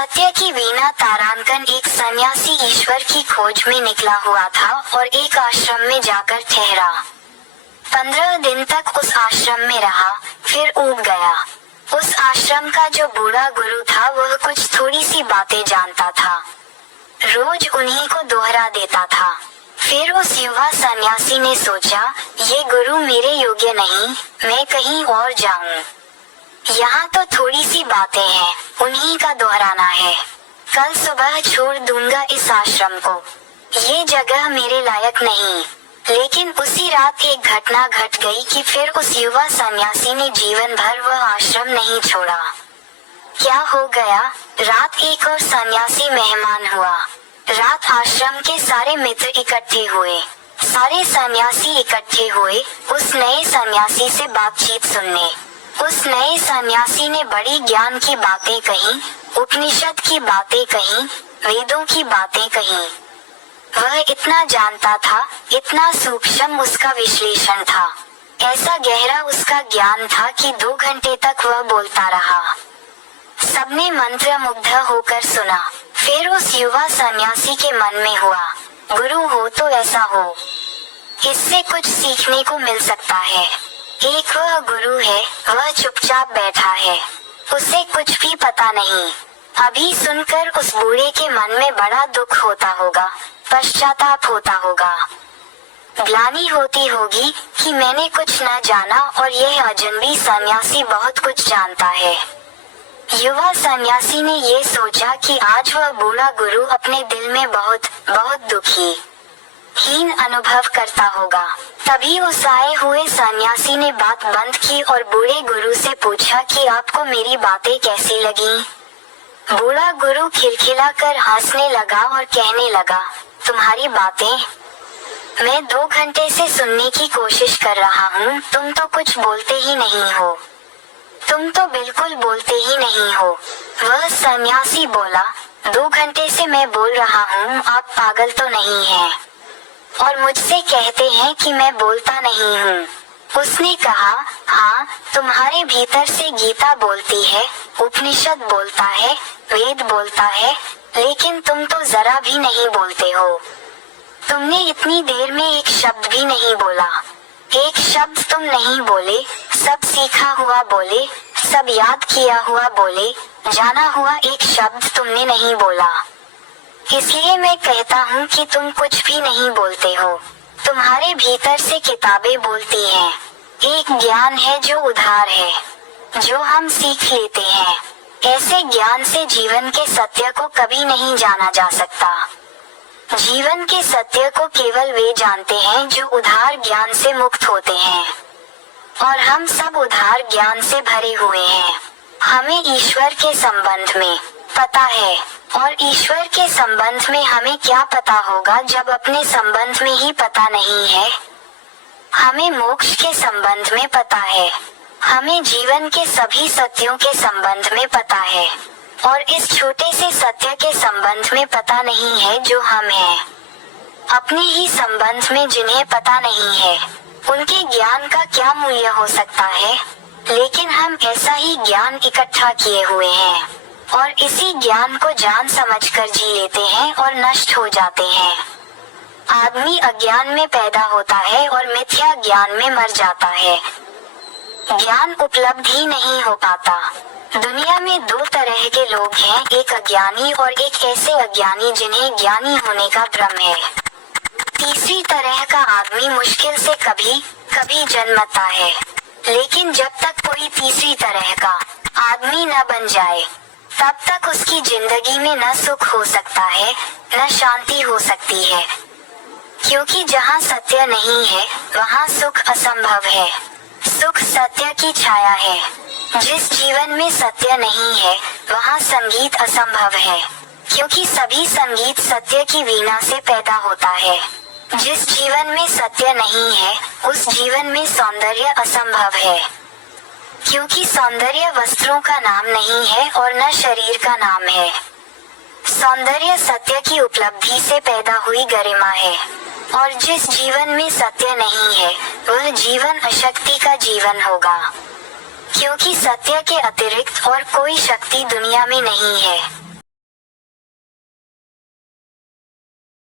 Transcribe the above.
सत्य की वीणा तारांकन एक सन्यासी ईश्वर की खोज में निकला हुआ था और एक आश्रम में जाकर ठहरा। 15 दिन तक उस आश्रम में रहा, फिर ऊब गया। उस आश्रम का जो बूढ़ा गुरु था वह कुछ थोड़ी सी बातें जानता था, रोज उन्हीं को दोहरा देता था। फिर उस युवा सन्यासी ने सोचा, ये गुरु मेरे योग्य नहीं, मैं कहीं और जाऊं। यहाँ तो थोड़ी सी बातें हैं, उन्हीं का दोहराना है। कल सुबह छोड़ दूंगा इस आश्रम को, ये जगह मेरे लायक नहीं। लेकिन उसी रात एक घटना घट गई कि फिर उस युवा सन्यासी ने जीवन भर वह आश्रम नहीं छोड़ा। क्या हो गया? रात एक और सन्यासी मेहमान हुआ। रात आश्रम के सारे मित्र इकट्ठे हुए। सारे सन्यासी इकट्ठे हुए उस नए सन्यासी से बातचीत सुनने। उस नए सन्यासी ने बड़ी ज्ञान की बातें कही, उपनिषद की बातें कही, वेदों की बातें कही। वह इतना जानता था, इतना सूक्ष्म उसका विश्लेषण था, ऐसा गहरा उसका ज्ञान था कि 2 घंटे तक वह बोलता रहा। सबने मंत्रमुग्ध होकर सुना। फिर उस युवा सन्यासी के मन में हुआ, गुरु हो तो ऐसा हो, इससे कुछ सीखने को मिल सकता है। एक वह गुरु है, वह चुपचाप बैठा है, उसे कुछ भी पता नहीं। अभी सुनकर उस बूढ़े के मन में बड़ा दुख होता होगा, पश्चाताप होता होगा, ग्लानि होती होगी कि मैंने कुछ न जाना और यह अजनबी सन्यासी बहुत कुछ जानता है। युवा सन्यासी ने ये सोचा कि आज वह बूढ़ा गुरु अपने दिल में बहुत बहुत दुखी, हीन अनुभव करता होगा। तभी उस आए हुए सन्यासी ने बात बंद की और बूढ़े गुरु से पूछा कि आपको मेरी बातें कैसी लगी। बूढ़ा गुरु खिलखिलाकर हंसने लगा और कहने लगा, तुम्हारी बातें मैं 2 घंटे से सुनने की कोशिश कर रहा हूँ, तुम तो कुछ बोलते ही नहीं हो, तुम तो बिल्कुल बोलते ही नहीं हो। वह सन्यासी बोला, 2 घंटे से मैं बोल रहा हूँ, आप पागल तो नहीं हैं और मुझसे कहते हैं कि मैं बोलता नहीं हूँ। उसने कहा, हाँ, तुम्हारे भीतर से गीता बोलती है, उपनिषद बोलता है, वेद बोलता है, लेकिन तुम तो जरा भी नहीं बोलते हो। तुमने इतनी देर में एक शब्द भी नहीं बोला, एक शब्द तुम नहीं बोले, सब सीखा हुआ बोले, सब याद किया हुआ बोले, जाना हुआ एक शब्द तुमने नहीं बोला। इसलिए मैं कहता हूँ कि तुम कुछ भी नहीं बोलते हो, तुम्हारे भीतर से किताबें बोलती हैं। एक ज्ञान है जो उधार है, जो हम सीख लेते हैं। ऐसे ज्ञान से जीवन के सत्य को कभी नहीं जाना जा सकता। जीवन के सत्य को केवल वे जानते हैं जो उधार ज्ञान से मुक्त होते हैं, और हम सब उधार ज्ञान से भरे हुए हैं। हमें ईश्वर के संबंध में पता है, और ईश्वर के संबंध में हमें क्या पता होगा जब अपने संबंध में ही पता नहीं है। हमें मोक्ष के संबंध में पता है, हमें जीवन के सभी सत्यों के संबंध में पता है, और इस छोटे से सत्य के संबंध में पता नहीं है जो हम हैं। अपने ही संबंध में जिन्हें पता नहीं है, उनके ज्ञान का क्या मूल्य हो सकता है। लेकिन हम ऐसा ही ज्ञान इकट्ठा किए हुए हैं, और इसी ज्ञान को जान समझकर जी लेते हैं और नष्ट हो जाते हैं। आदमी अज्ञान में पैदा होता है और मिथ्या ज्ञान में मर जाता है। ज्ञान उपलब्ध ही नहीं हो पाता। दुनिया में 2 तरह के लोग हैं, एक अज्ञानी और एक ऐसे अज्ञानी जिन्हें ज्ञानी होने का भ्रम है। तीसरी तरह का आदमी मुश्किल से कभी कभी जन्मता है, लेकिन जब तक कोई तीसरी तरह का आदमी न बन जाए, तब तक उसकी जिंदगी में न सुख हो सकता है, न शांति हो सकती है। क्योंकि जहाँ सत्य नहीं है, वहाँ सुख असंभव है। सुख सत्य की छाया है। जिस जीवन में सत्य नहीं है, वहाँ संगीत असंभव है, क्योंकि सभी संगीत सत्य की वीणा से पैदा होता है। जिस जीवन में सत्य नहीं है, उस जीवन में सौंदर्य असंभव है, क्योंकि सौंदर्य वस्त्रों का नाम नहीं है और न शरीर का नाम है। सौंदर्य सत्य की उपलब्धि से पैदा हुई गरिमा है, और जिस जीवन में सत्य नहीं है, वह जीवन अशक्ति का जीवन होगा, क्योंकि सत्य के अतिरिक्त और कोई शक्ति दुनिया में नहीं है।